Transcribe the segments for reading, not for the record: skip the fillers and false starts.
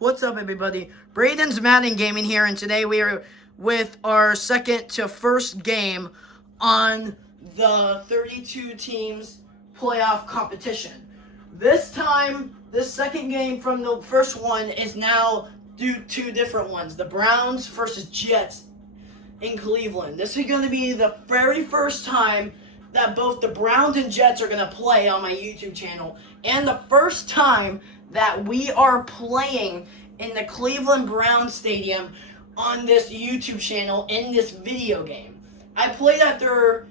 What's up, everybody? Braden's Madden Gaming here, and today we are with our second to first game on the 32 teams playoff competition. This time, this second game from the first one is now two different ones. The Browns versus Jets in Cleveland. This is going to be the very first time that both the Browns and Jets are going to play on my YouTube channel, and the first time that we are playing in the Cleveland Browns Stadium on this YouTube channel in this video game. I played at their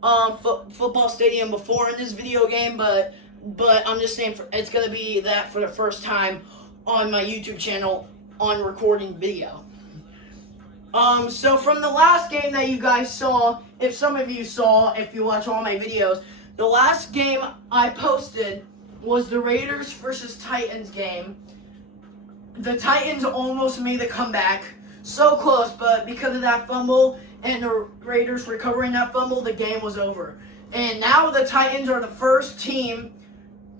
football stadium before in this video game, but I'm just saying it's going to be that for the first time on my YouTube channel on recording video. So from the last game that you guys saw, if some of you saw, if you watch all my videos, the last game I posted was the Raiders versus Titans game. The Titans almost made a comeback. So close, but because of that fumble and the Raiders recovering that fumble, the game was over. And now the Titans are the first team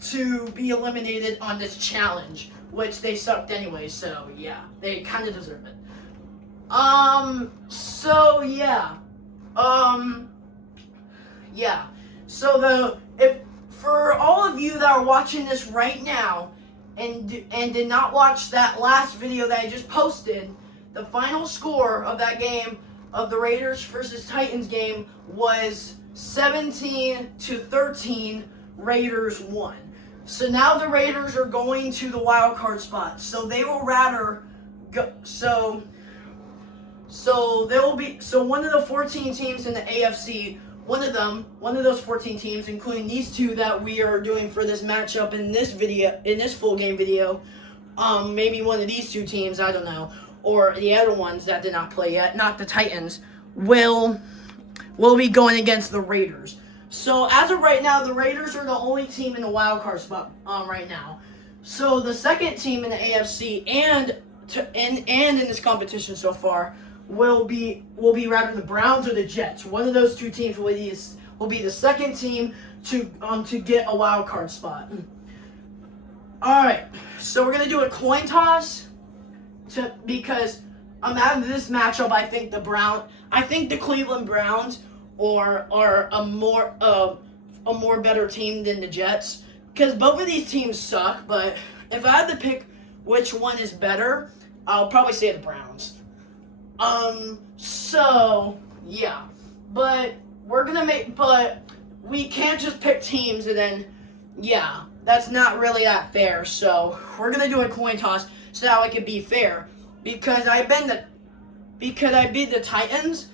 to be eliminated on this challenge, which they sucked anyway, so yeah, they kind of deserve it. So if for all of you that are watching this right now and did not watch that last video that I just posted, the final score of that game of the Raiders versus Titans game was 17-13. Raiders won. So now the Raiders are going to the wild card spot. So they will rather go. So one of the 14 teams in the AFC, one of those 14 teams, including these two that we are doing for this matchup in this video, in this full game video, maybe one of these two teams, I don't know, or the other ones that did not play yet, not the Titans, will be going against the Raiders. So as of right now, the Raiders are the only team in the wild card spot right now. So the second team in the AFC and in this competition so far will be rather the Browns or the Jets. One of those two teams will be the second team to get a wild card spot. All right, so we're gonna do a coin toss because out of this matchup, I think the Cleveland Browns are a more better team than the Jets, because both of these teams suck. But if I had to pick which one is better, I'll probably say the Browns. So yeah, but we can't just pick teams and then, yeah, that's not really that fair. So we're gonna do a coin toss so that it can be fair, because I beat the Titans,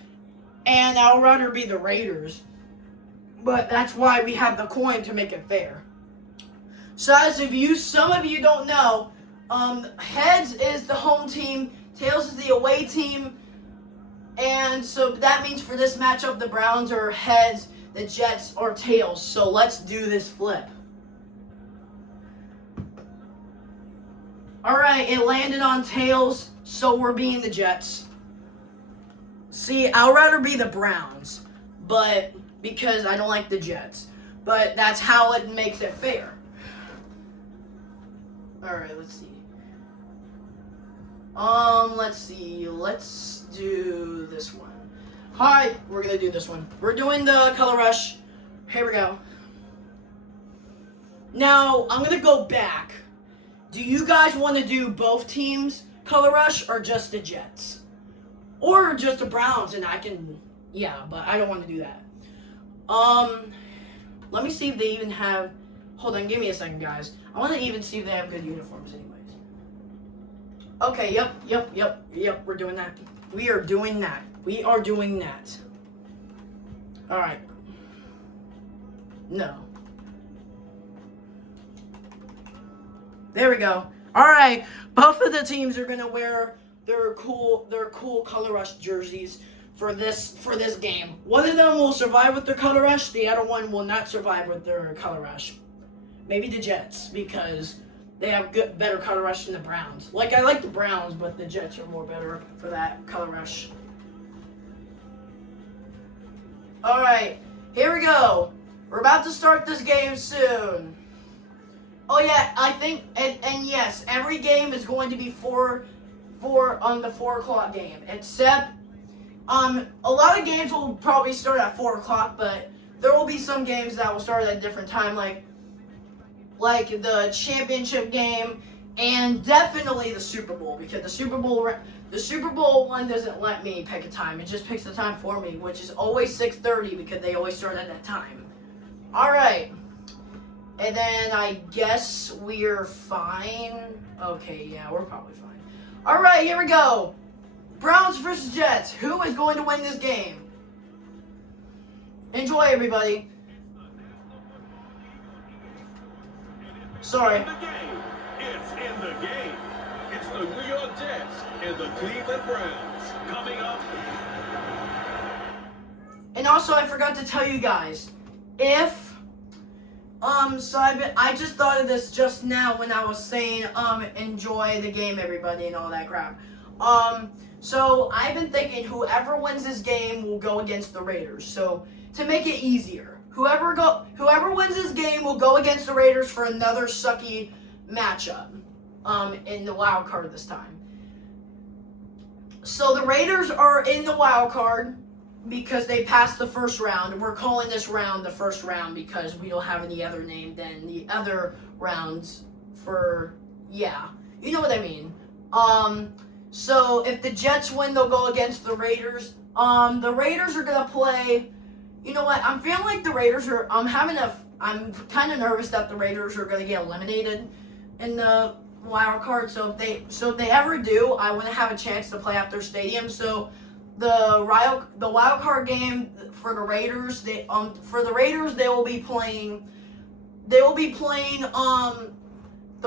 and I'll rather be the Raiders. But that's why we have the coin, to make it fair. So some of you don't know, heads is the home team, tails is the away team, and so that means for this matchup, the Browns are heads, the Jets are tails. So let's do this flip. Alright, it landed on tails, so we're being the Jets. See, I'd rather be the Browns, but because I don't like the Jets. But that's how it makes it fair. Alright, let's see. Let's do this one. Hi, we're gonna do this one. We're doing the color rush. Here we go. Now, I'm gonna go back. Do you guys want to do both teams color rush, or just the Jets? Or just the Browns, and I can, yeah, but I don't want to do that. Let me see if they even have, hold on, give me a second, guys. I want to even see if they have good uniforms anyways. Okay, yep, we're doing that. We are doing that. Alright. No. There we go. Alright, both of the teams are gonna wear their cool color rush jerseys for this game. One of them will survive with their color rush, the other one will not survive with their color rush. Maybe the Jets, because they have better color rush than the Browns. Like, I like the Browns, but the Jets are more better for that color rush. Alright, here we go. We're about to start this game soon. Oh yeah, I think, and yes, every game is going to be on the 4 o'clock game, except a lot of games will probably start at 4 o'clock, but there will be some games that will start at a different time, like the championship game, and definitely the Super Bowl, because the Super Bowl one doesn't let me pick a time. It just picks the time for me, which is always 6:30 because they always start at that time. All right. And then I guess we're fine. Okay, yeah, we're probably fine. All right, here we go. Browns versus Jets. Who is going to win this game? Enjoy, everybody. Sorry. It's in the game. It's the New York Jets and the Cleveland Browns coming up. And also, I forgot to tell you guys, I just thought of this just now when I was saying, enjoy the game, everybody, and all that crap. So I've been thinking whoever wins this game will go against the Raiders. So to make it easier, whoever wins this game will go against the Raiders for another sucky matchup, in the wild card this time. So the Raiders are in the wild card because they passed the first round. We're calling this round the first round because we don't have any other name than the other rounds for, yeah, you know what I mean. So if the Jets win, they'll go against the Raiders. The Raiders are gonna play, you know what, I'm feeling like the Raiders are, I'm kind of nervous that the Raiders are gonna get eliminated in the wild card. So if they ever do, I wouldn't have a chance to play at their stadium. So the wild card game for the Raiders, they will be playing the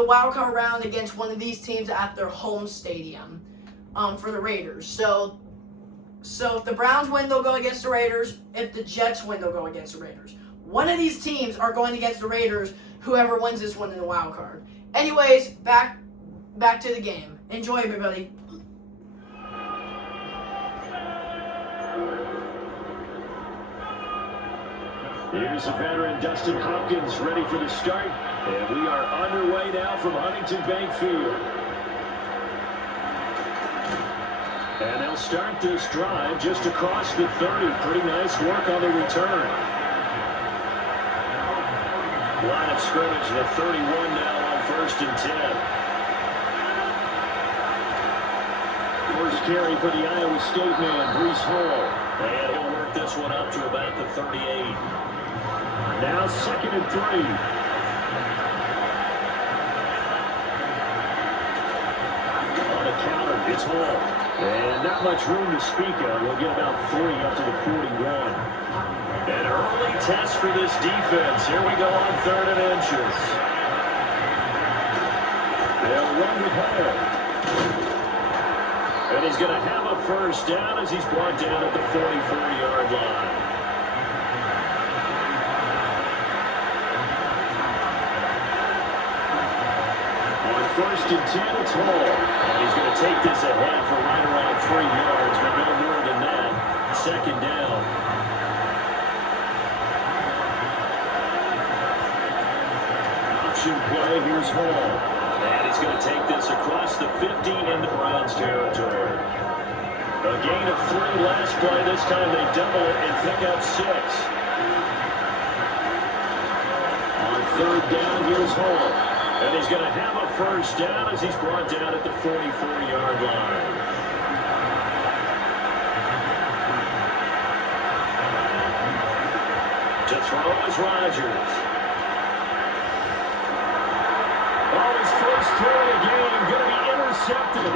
wild card round against one of these teams at their home stadium, for the Raiders. So if the Browns win, they'll go against the Raiders. If the Jets win, they'll go against the Raiders. One of these teams are going against the Raiders, whoever wins this one in the wild card. Anyways, back to the game. Enjoy, everybody. Here's the veteran Dustin Hopkins ready for the start. And we are underway now from Huntington Bank Field. And they'll start this drive just across the 30. Pretty nice work on the return. Line of scrimmage, the 31 now on 1st and 10. First carry for the Iowa State man, Breece Hall. And he'll work this one up to about the 38. Now 2nd and 3. On the counter, it's Hall. And not much room to speak of. We'll get about 3 up to the 41. An early test for this defense. Here we go on 3rd and inches. They'll run with Hall. And he's going to have a first down as he's brought down at the 44-yard line. On 1st and 10, it's Hall. And he's going to take this ahead for right around 3 yards, but no more than that. 2nd down. Option play, here's Hall. And he's going to take this across the 50 into Browns territory. A gain of 3 last play. This time they double it and pick up 6. On 3rd down, here's Hall. And he's going to have a first down as he's brought down at the 44-yard line. To throw is Rodgers. His first throw of the game going to be intercepted.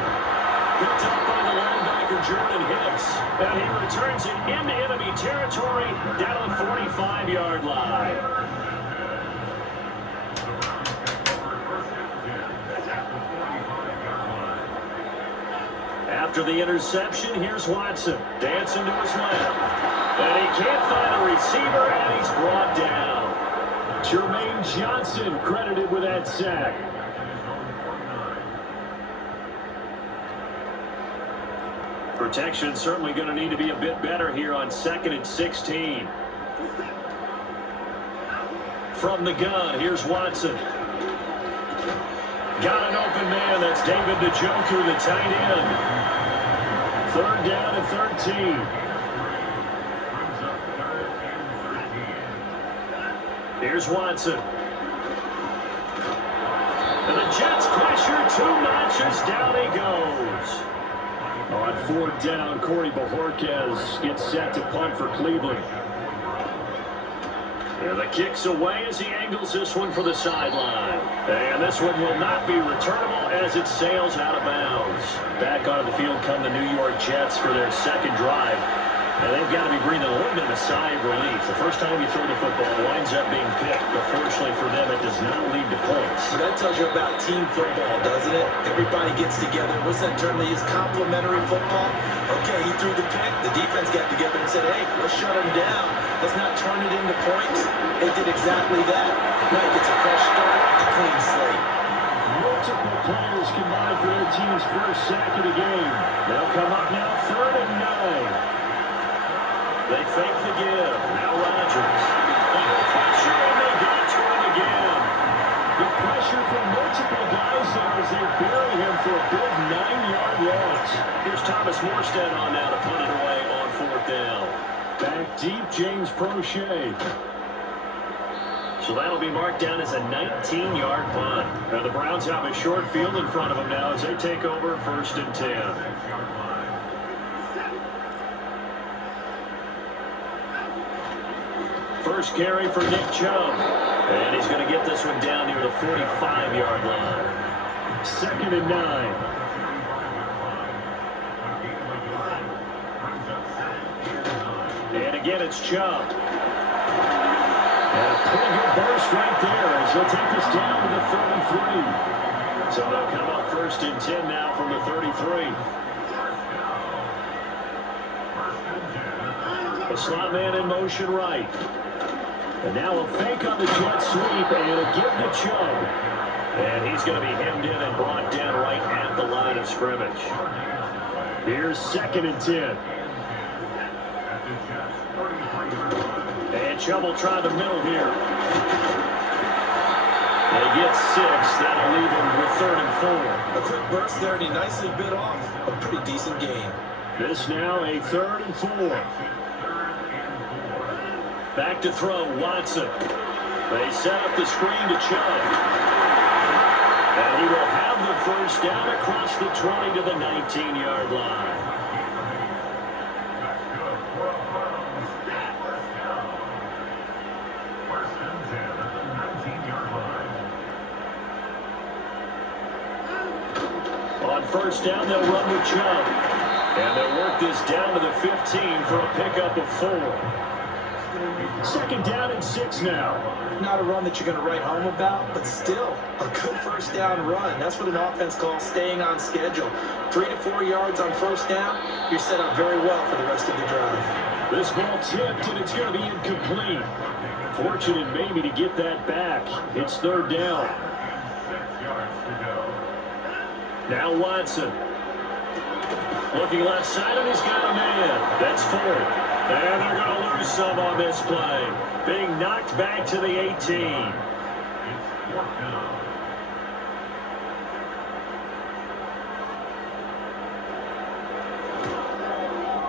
Picked up by the linebacker Jordan Hicks. And he returns it into enemy territory down the 45-yard line. After the interception, here's Watson. Dancing to his left. And he can't find a receiver, and he's brought down. Jermaine Johnson credited with that sack. Protection certainly going to need to be a bit better here on 2nd and 16. From the gun, here's Watson. Got an open man. That's David Njoku, the tight end. 3rd down and 13. Here's Watson. And the Jets pressure 2 notches. Down he goes. On 4th down, Corey Bojorquez gets set to punt for Cleveland. And the kick's away as he angles this one for the sideline. And this one will not be returnable as it sails out of bounds. Back onto the field come the New York Jets for their 2nd drive. And they've got to be breathing a little bit of a sigh of relief. The first time you throw the football, it winds up being picked. But fortunately for them, it does not lead to points. So that tells you about team football, doesn't it? Everybody gets together. What's that term they use? Complementary football? Okay, he threw the pick. The defense got together and said, hey, let's shut him down. Let's not turn it into points. They did exactly that. Now he gets a fresh start, a clean slate. Multiple players combined for their team's first sack of the game. They'll come up now 3rd and 9. They fake the give. Now Rodgers. Under pressure, and they got to him again. The pressure from multiple guys there as they bury him for a big 9-yard loss. Here's Thomas Morstead on now to put it away on 4th down. Back deep, James Prochet. So that'll be marked down as a 19-yard punt. Now the Browns have a short field in front of them now as they take over 1st and 10. First carry for Nick Chubb. And he's going to get this one down near the 45-yard line. 2nd and 9. And again, it's Chubb. And a pretty good burst right there as he'll take this down to the 33. So they'll come up 1st and 10 now from the 33. The slot man in motion right. And now a fake on the jet sweep and a give to Chubb. And he's going to be hemmed in and brought down right at the line of scrimmage. Here's 2nd and 10. And Chubb will try the middle here. And he gets 6. That'll leave him with 3rd and 4. A quick burst there, and he nicely bit off a pretty decent game. This now a 3rd and 4. Back to throw, Watson. They set up the screen to Chubb. And he will have the first down across the 20 to the 19-yard line. On 1st down, they'll run with Chubb. And they'll work this down to the 15 for a pickup of 4. 2nd down and 6 now. Not a run that you're going to write home about, but still a good 1st down run. That's what an offense calls staying on schedule. 3 to 4 yards on 1st down, you're set up very well for the rest of the drive. This ball tipped, and it's going to be incomplete. Fortunate maybe to get that back. It's 3rd down. Now Watson. Looking left side, and he's got a man. That's 4th. And they're going to lose some on this play. Being knocked back to the 18.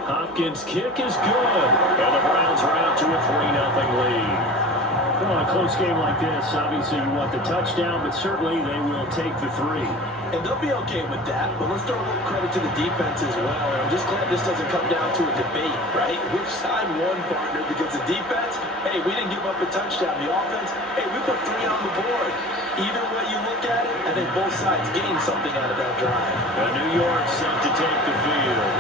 Hopkins' kick is good. And the Browns are out to a 3-0 lead. Well, in a close game like this, obviously you want the touchdown, but certainly they will take the 3. And they'll be okay with that, but let's throw a little credit to the defense as well. And I'm just glad this doesn't come down to a debate, right? Which side won, partner? Because the defense, hey, we didn't give up a touchdown. The offense, hey, we put 3 on the board. Either way you look at it, I think both sides gained something out of that drive. New York set to take the field.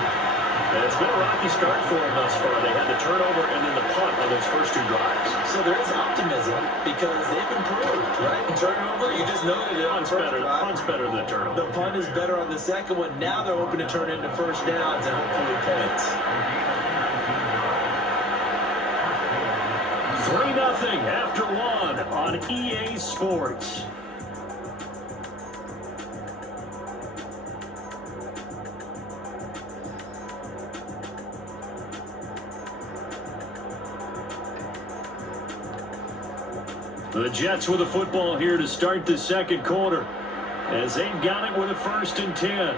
And it's been a rocky start for them thus far. They had the turnover and then the punt on those first 2 drives. So there is optimism because they've improved, right? Turnover, you just noted it. Punt's better than the turnover. The punt is better on the second one. Now they're hoping to turn into 1st downs and hopefully points. 3-0 after 1 on EA Sports. The Jets with the football here to start the 2nd quarter. as they've got it with a 1st and 10.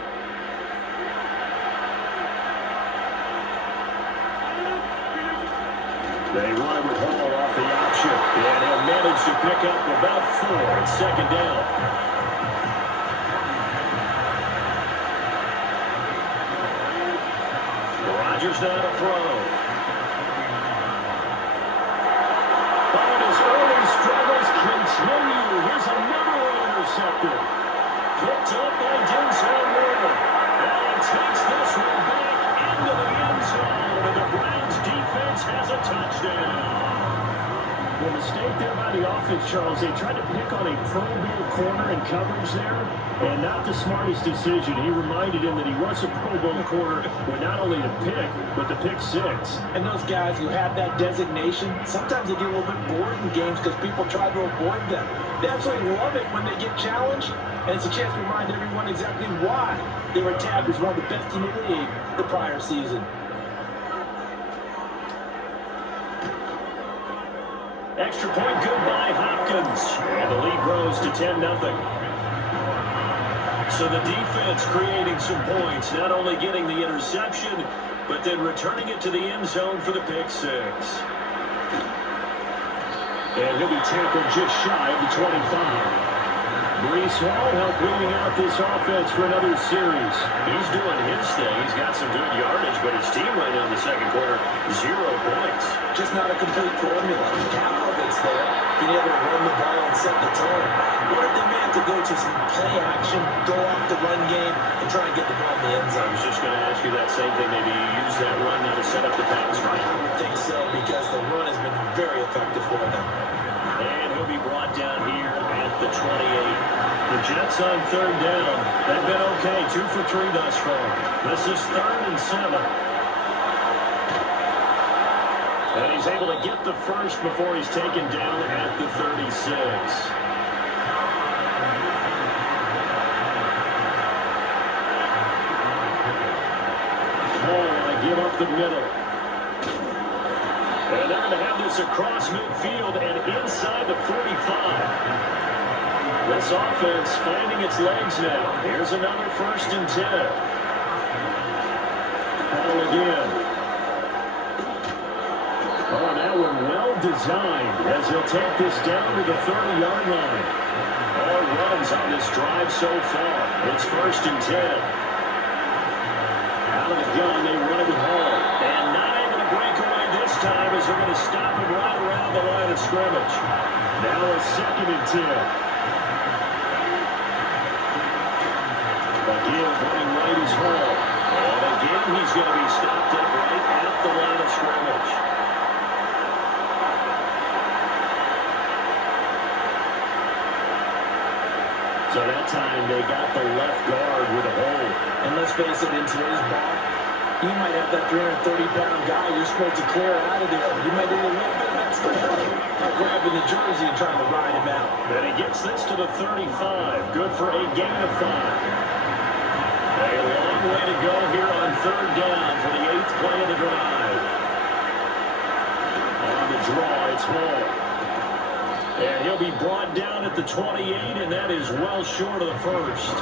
They run with Hall off the option, and he'll manage to pick up about 4 on 2nd down. Rodgers now to throw. And his early struggles continue. Here's another one intercepted. Picked up by Denzel Ward. And he takes this one back into the end zone. And the Browns defense has a touchdown. Well, mistake there by the offense, Charles. They tried to pick on a Pro Bowl corner in coverage there, and not the smartest decision. He reminded him that he was a Pro Bowl corner with not only the pick, but the pick 6. And those guys who have that designation, sometimes they get a little bit bored in games because people try to avoid them. They absolutely love it when they get challenged, and it's a chance to remind everyone exactly why they were tabbed as one of the best in the league the prior season. Extra point good by Hopkins. And the lead grows to 10-0. So the defense creating some points, not only getting the interception, but then returning it to the end zone for the pick 6. And he'll be tackled just shy of the 25. Breece Hall helped leading out this offense for another series. He's doing his thing. He's got some good yardage, but his team right now in the 2nd quarter, 0 points. Just not a complete formula. Half of it's there, being able to run the ball and set the tone. What if they may have to go to some play action, go off the run game, and try and get the ball in the end zone? I was just going to ask you that same thing. Maybe you use that run now to set up the pass, right? I would think so, because the run has been very effective for them. And he'll be brought down here at the 28. The Jets on 3rd down. They've been okay, 2 for 3 thus far. This is 3rd and 7. And he's able to get the first before he's taken down at the 36. Ball to give up the middle. And they're going to have this across midfield and inside the 45. This offense finding its legs now. Here's another 1st and 10. Ball again. Oh, that one well designed as he'll take this down to the 30-yard line. All runs on this drive so far. It's 1st and 10. Out of the gun, they run it with Hall. And not able to break away this time as they're going to stop him right around the line of scrimmage. Now a 2nd and 10. Again, running right is Hall. And again, he's going to be stopped up right at the line of scrimmage. So that time, they got the left guard with a hold. And let's face it, in today's ball, you might have that 330-pound guy you're supposed to clear out of there. You might need a little bit of extra help by grabbing the jersey and trying to ride him out. And he gets this to the 35. Good for a gain of 5. A long way to go here on 3rd down for the 8th play of the drive. On the draw, it's Hall. And he'll be brought down at the 28, and that is well short of the 1st.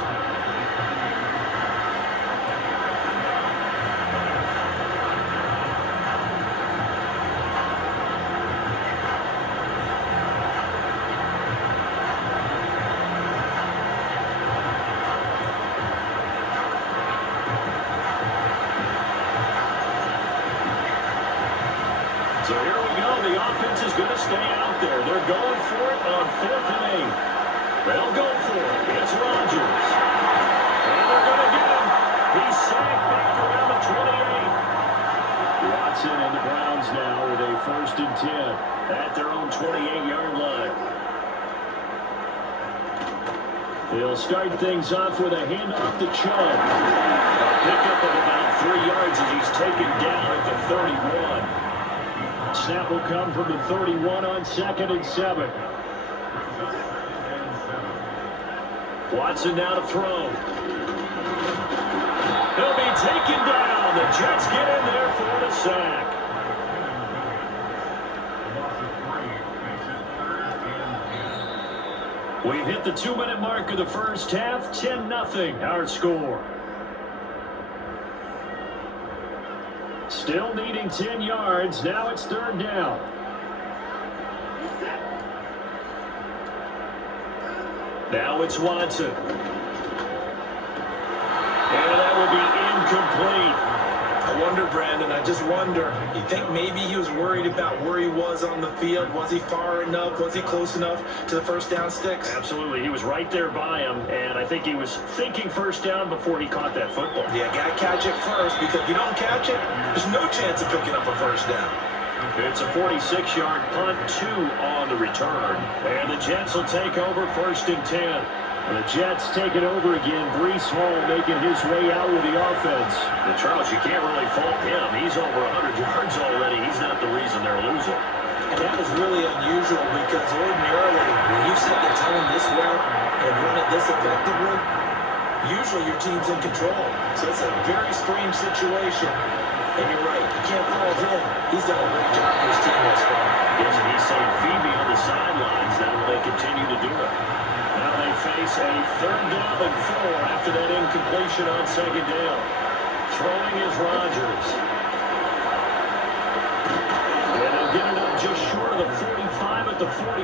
So here we go. The offense is going to stay out there. They're going for it on 4th and 8. They'll go for it. It's Rodgers. And they're going to get him. He's sacked back around the 28. Watson and the Browns now with a 1st and 10 at their own 28-yard line. They'll start things off with a handoff to Chubb. A pickup of about 3 yards as he's taken down at the 31. Snap will come from the 31 on 2nd and 7. Watson now to throw. He'll be taken down. The Jets get in there for the sack. We've hit the 2-minute mark of the first half. 10-0 our score. Still needing 10 yards. Now it's 3rd down. Now it's Watson. And that will be incomplete. I wonder, Brandon, I just wonder. You think maybe he was worried about where he was on the field? Was he far enough? Was he close enough to the first down sticks? Absolutely. He was right there by him, and I think he was thinking first down before he caught that football. Yeah, got to catch it first, because if you don't catch it, there's no chance of picking up a first down. It's a 46-yard punt, 2 on the return. And the Jets will take over 1st and 10. And the Jets take it over again. Breece Hall making his way out with the offense. And Charles, you can't really fault him. He's over 100 yards already. He's not the reason they're losing. And that is really unusual, because ordinarily, when you set the tone this well and run it this effectively, usually your team's in control. So it's a very strange situation. And you're right, you can't fault him. He's done a great job for his team thus far. Yes, and he's saying, feed me on the sidelines. That way they continue to do it. Now they face a 3rd down and 4 after that incompletion on 2nd down. Throwing is Rodgers. And they'll get it up just short of the 45 at the 44.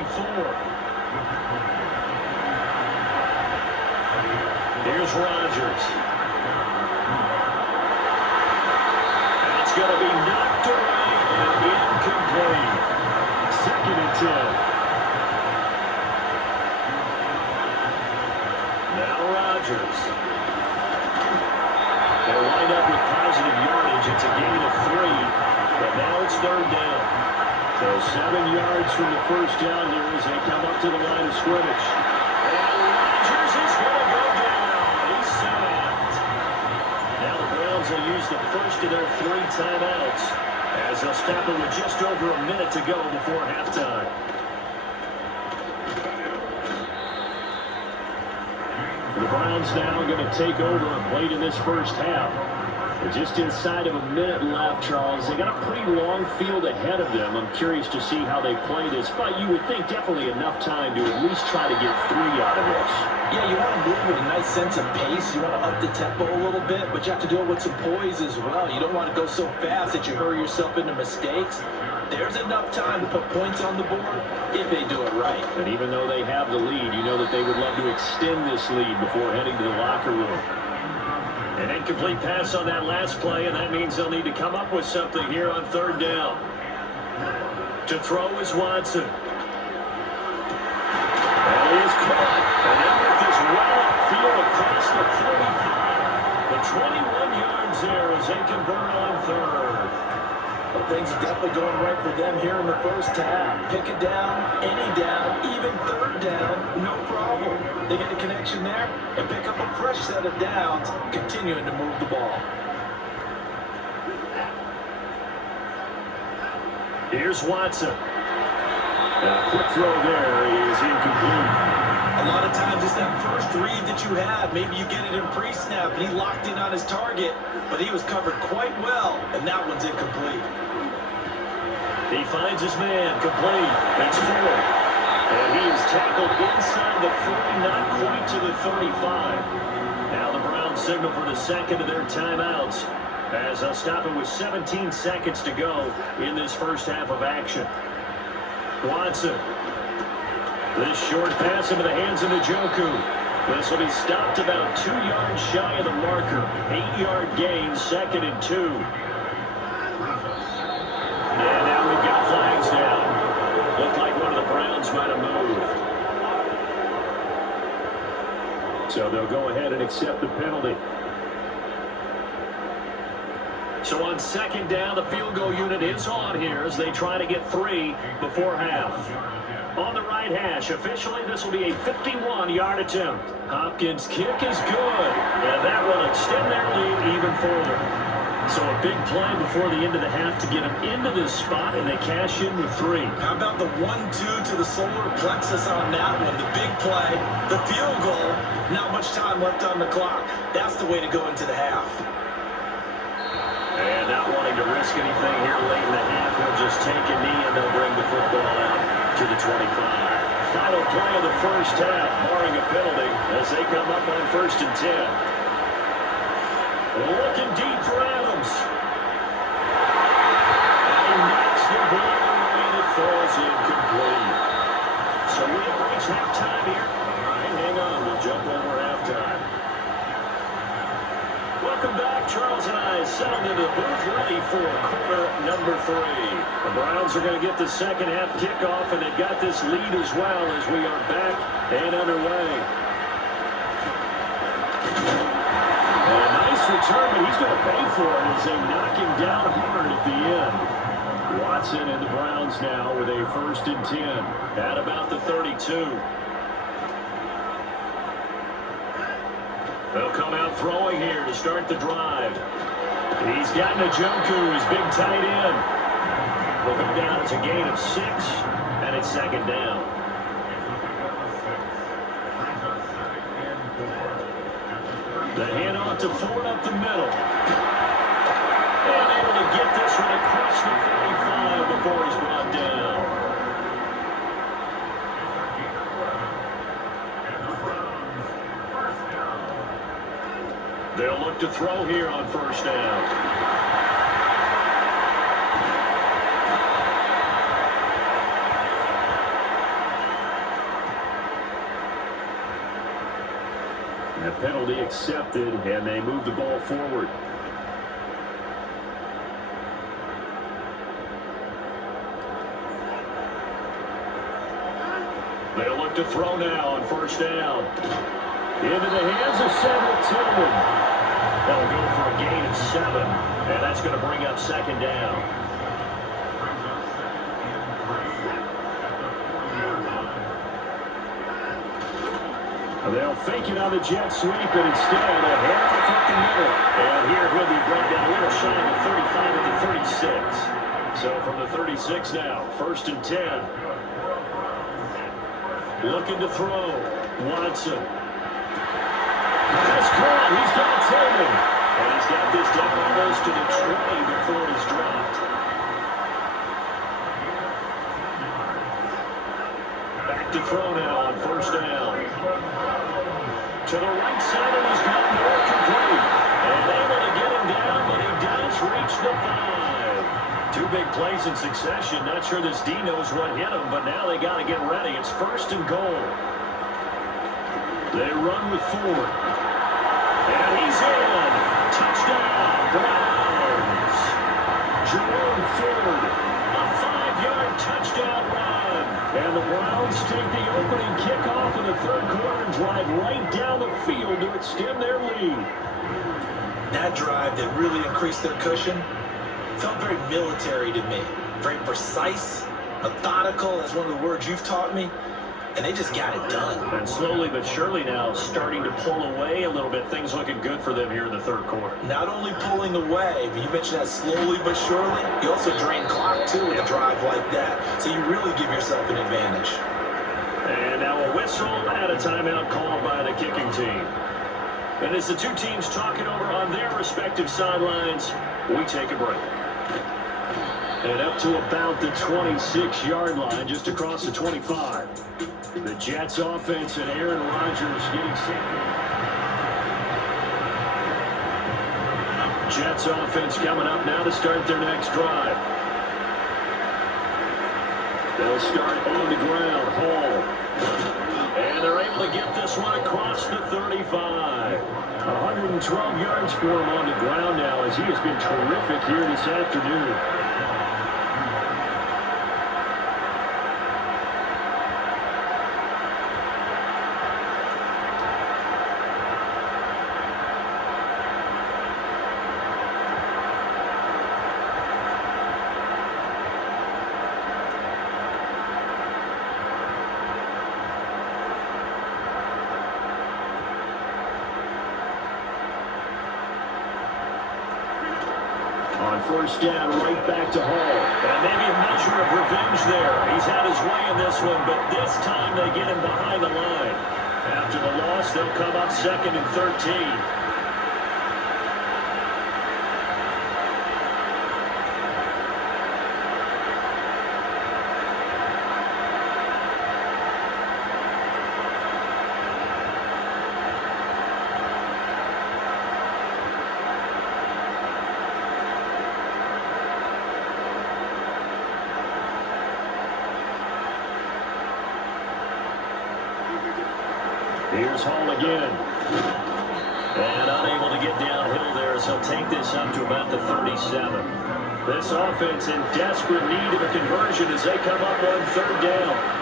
Here's Rodgers. That's going to be knocked away and incomplete. 2nd and 10. Rodgers. They'll wind up with positive yardage. It's a gain of 3, but now it's 3rd down. So 7 yards from the first down here as they come up to the line of scrimmage. And Rodgers is going to go down. He's sacked. Now the Browns will use the first of their 3 timeouts as they'll stop it with just over a minute to go before halftime. The Browns now going to take over late in this first half. We're just inside of a minute left, Charles. They got a pretty long field ahead of them. I'm curious to see how they play this, but you would think definitely enough time to at least try to get 3 out of this. Yeah, you want to move with a nice sense of pace. You want to up the tempo a little bit, but you have to do it with some poise as well. You don't want to go so fast that you hurry yourself into mistakes. There's enough time to put points on the board if they do it right. And even though they have the lead, you know that they would love to extend this lead before heading to the locker room. An incomplete pass on that last play, and that means they'll need to come up with something here on 3rd down. To throw is Watson. And he is caught. And now with this well upfield across the 45. The 21 yards there as they convert on 3rd. But things are definitely going right for them here in the first half. Pick it down, any down, even 3rd down, no problem. They get a connection there and pick up a fresh set of downs, continuing to move the ball. Here's Watson. A quick throw there is incomplete. A lot of times it's that first read that you have. Maybe you get it in pre-snap and he locked in on his target, but he was covered quite well, and that one's incomplete. He finds his man, complete. It's 4. And he is tackled inside the 40, not quite to the 35. Now the Browns signal for the 2nd of their timeouts as they'll stop it with 17 seconds to go in this first half of action. Watson. This short pass into the hands of Njoku. This will be stopped about 2 yards shy of the marker. 8-yard gain, 2nd and 2. And now we've got flags down. Looked like one of the Browns might have moved. So they'll go ahead and accept the penalty. So on 2nd down, the field goal unit is on here as they try to get 3 before half. On the right hash, officially this will be a 51-yard attempt. Hopkins' kick is good, and that will extend their lead even further. So a big play before the end of the half to get them into this spot, and they cash in with 3. How about the 1-2 to the solar plexus on that one? The big play, the field goal, not much time left on the clock. That's the way to go into the half. And not wanting to risk anything here late in the half, they'll just take a knee and they'll bring the football out to the 25. final play of the first half, barring a penalty, as they come up on 1st and 10. Looking deep for Adams. And he knocks the ball away and it falls incomplete. So we have reached halftime here. All right, hang on. We'll jump over halftime. Welcome back. Charles and I settled into the booth, ready for quarter number 3. The Browns are going to get the second half kickoff, and they've got this lead as well as we are back and underway. And a nice return, but he's going to pay for it as they knock him down hard at the end. Watson and the Browns now with a 1st and 10 at about the 32. They'll come out throwing here to start the drive. He's got Njoku, his big tight end. Will go down as a gain of 6, and it's 2nd down. The handoff to Ford up the middle. And able to get this one across the 45 before he's brought down. They'll look to throw here on 1st down. The penalty accepted, and they move the ball forward. They'll look to throw now on 1st down. Into the hands of Samuel Tillman. They'll go for a gain of 7, and that's going to bring up 2nd down. They'll fake it on the jet sweep, and instead a handoff up the middle. And here he'll be brought down a little shy of the 35 at the 36. So from the 36 now, 1st and 10. Looking to throw. Watson. That's caught. He's got Tillman. And he's got this down almost to the tray before he's dropped. Back to throw now on 1st down. To the right side, and he's got more complete. And able to get him down, but he does reach the 5. 2 big plays in succession. Not sure this D knows what hit him, but now they got to get ready. It's 1st and goal. They run with Ford. And he's in. Touchdown, Browns. Jerome Ford, a 5-yard touchdown run. And the Browns take the opening kickoff in the 3rd quarter and drive right down the field to extend their lead. That drive that really increased their cushion felt very military to me. Very precise, methodical, that's one of the words you've taught me. And they just got it done. And slowly but surely now starting to pull away a little bit. Things looking good for them here in the 3rd quarter. Not only pulling away, but you mentioned that slowly but surely. You also drain clock, too, with a drive like that. So you really give yourself an advantage. And now a whistle and a timeout called by the kicking team. And as the 2 teams talking over on their respective sidelines, we take a break. And up to about the 26-yard line, just across the 25. The Jets offense and Aaron Rodgers getting set. Jets offense coming up now to start their next drive. They'll start on the ground, Hall. And they're able to get this one across the 35. 112 yards for him on the ground now as he has been terrific here this afternoon. On 1st down, right back to Hall. And maybe a measure of revenge there. He's had his way in this one, but this time they get him behind the line. After the loss, they'll come up 2nd and 13. is Hall again. And unable to get downhill there, so he'll take this up to about the 37. This offense in desperate need of a conversion as they come up on third down.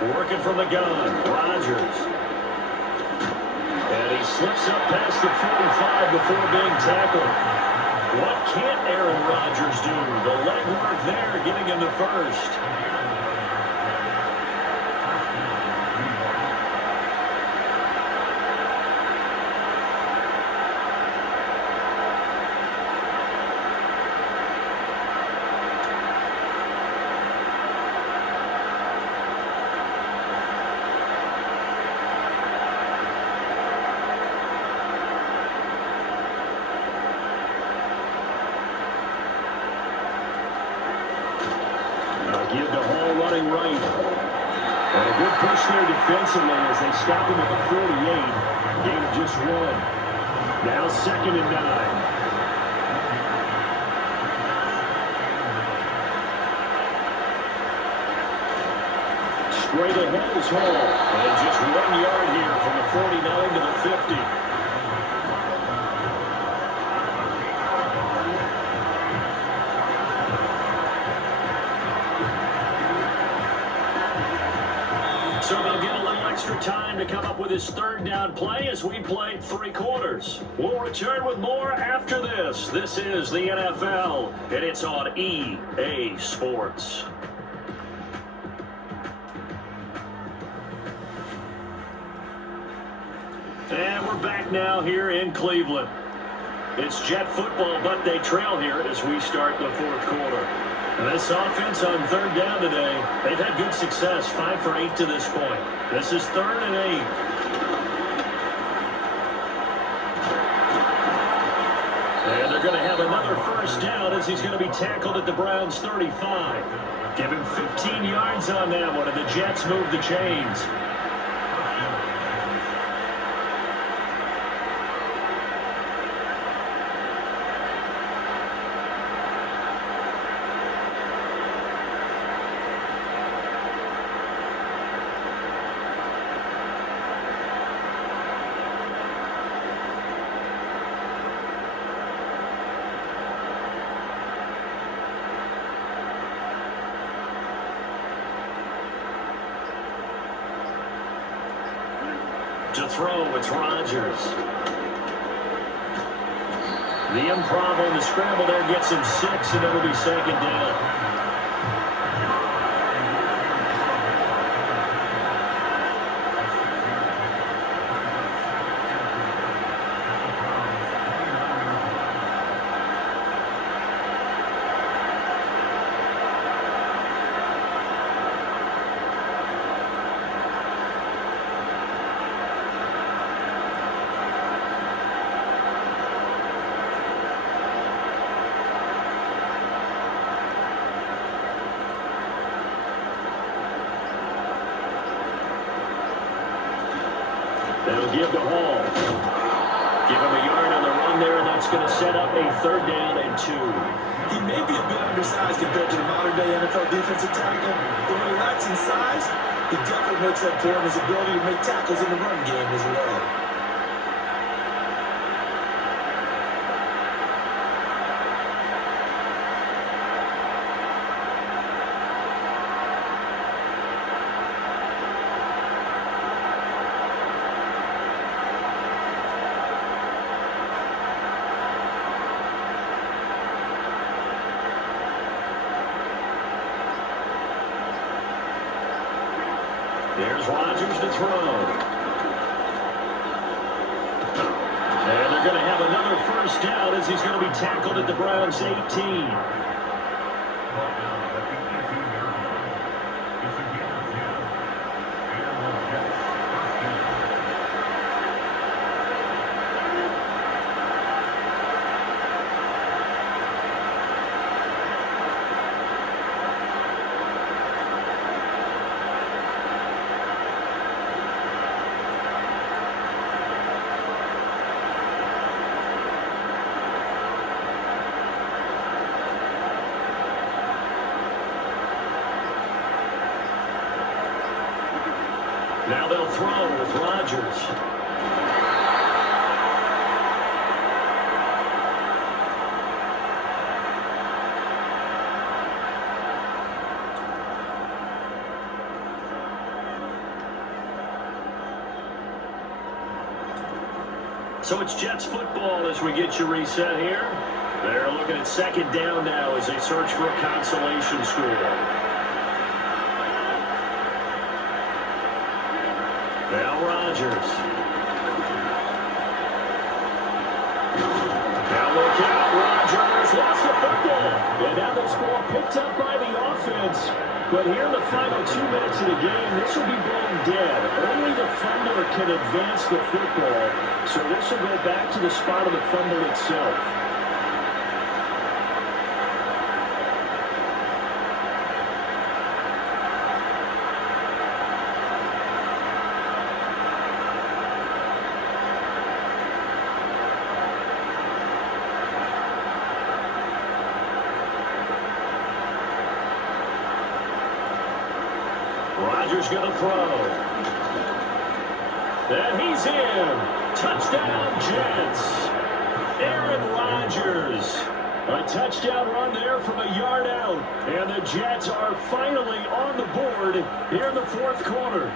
Working from the gun, Rodgers. And he slips up past the 45 before being tackled. What can't Aaron Rodgers do? The legwork there, getting him to first. Give to Hall running right. And a good push there defensively as they stop him at the 48. Gain of just 1. Now 2nd and 9. Straight ahead is Hall. And just 1 yard here from the 49 to the 50. So they'll get a little extra time to come up with his third down play as we played 3 quarters. We'll return with more after this. This is the NFL, and it's on EA Sports. And we're back now here in Cleveland. It's Jet football, but they trail here as we start the 4th quarter. And this offense on third down today, they've had good success, 5 for 8 to this point. This is 3rd and 8. And they're going to have another first down as he's going to be tackled at the Browns' 35. Give him 15 yards on that one, and the Jets move the chains. To throw, it's Rodgers. The improv on the scramble there gets him 6, and it'll be 2nd down. They'll give to Hall. Give him a yard on the run there, and that's going to set up a 3rd down and 2. He may be a bit undersized compared to the modern-day NFL defensive tackle, but when he lacks in size, he definitely makes up for his ability to make tackles in the run game as well. There's Rodgers to throw. And they're going to have another first down as he's going to be tackled at the Browns' 18. Now they'll throw with Rodgers. So it's Jets football as we get you reset here. They're looking at second down now as they search for a consolation score. Now Rodgers. Now look out, Rodgers lost the football. And now this ball picked up by the offense. But here in the final 2 minutes of the game, this will be blown dead. Only the fumbler can advance the football. So this will go back to the spot of the fumble itself. Rodgers going to throw. And he's in. Touchdown, Jets. Aaron Rodgers. A touchdown run there from a yard out. And the Jets are finally on the board here in the fourth quarter.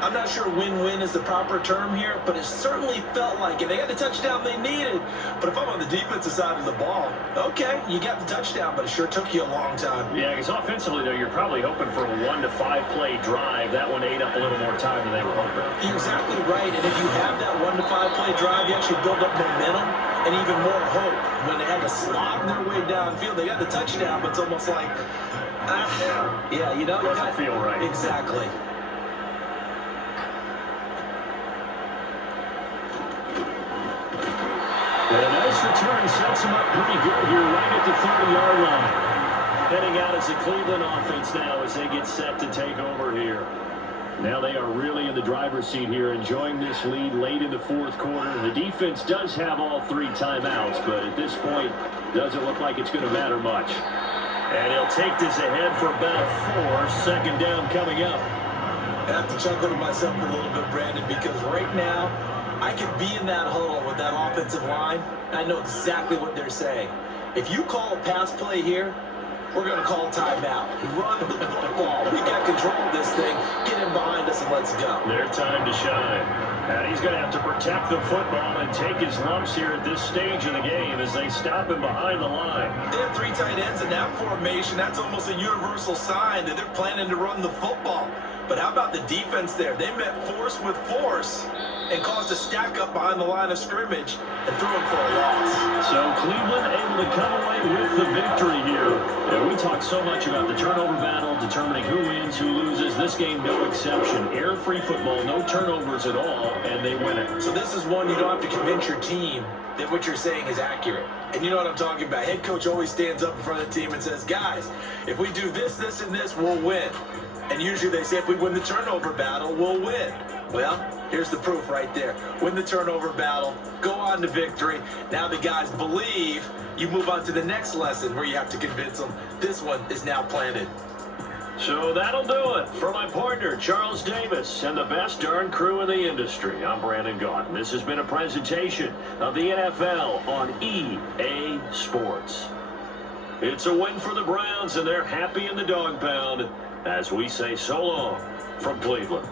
I'm not sure win-win is the proper term here, but it certainly felt like it. They got the touchdown they needed. But if I'm on the defensive side of the ball, okay, you got the touchdown, but it sure took you a long time. Yeah, because offensively, though, you're probably hoping for a 1 to 5 play drive. That one ate up a little more time than they were hoping. You're exactly right. And if you have that 1 to 5 play drive, you actually build up momentum and even more hope. When they had to slog their way downfield, they got the touchdown, but it's almost like, yeah, you know. Doesn't feel right. Exactly. And a nice return sets him up pretty good here right at the 30-yard line. Heading out as the Cleveland offense now as they get set to take over here. Now they are really in the driver's seat here, enjoying this lead late in the fourth quarter. The defense does have all 3 timeouts, but at this point, doesn't look like it's going to matter much. And he'll take this ahead for about 4. Second down coming up. I have to chuckle to myself a little bit, Brandon, because right now, I could be in that huddle with that offensive line, and I know exactly what they're saying. If you call a pass play here, we're going to call timeout. Run the football. We got control of this thing. Get him behind us and let's go. Their time to shine. And he's going to have to protect the football and take his lumps here at this stage of the game as they stop him behind the line. They have 3 tight ends in that formation. That's almost a universal sign that they're planning to run the football. But how about the defense there? They met force with force and caused a stack up behind the line of scrimmage and threw him for a loss. So Cleveland able to come away with the victory here. And we talked so much about the turnover battle, determining who wins, who loses. This game, no exception. Error-free football, no turnovers at all, and they win it. So this is one you don't have to convince your team that what you're saying is accurate. And you know what I'm talking about. Head coach always stands up in front of the team and says, guys, if we do this, this, and this, we'll win. And usually they say if we win the turnover battle, we'll win. Well, here's the proof right there. Win the turnover battle, go on to victory. Now the guys believe. You move on to the next lesson where you have to convince them this one is now planted. So that'll do it for my partner, Charles Davis, and the best darn crew in the industry. I'm Brandon Gaunt. This has been a presentation of the NFL on EA Sports. It's a win for the Browns, and they're happy in the dog pound as we say so long from Cleveland.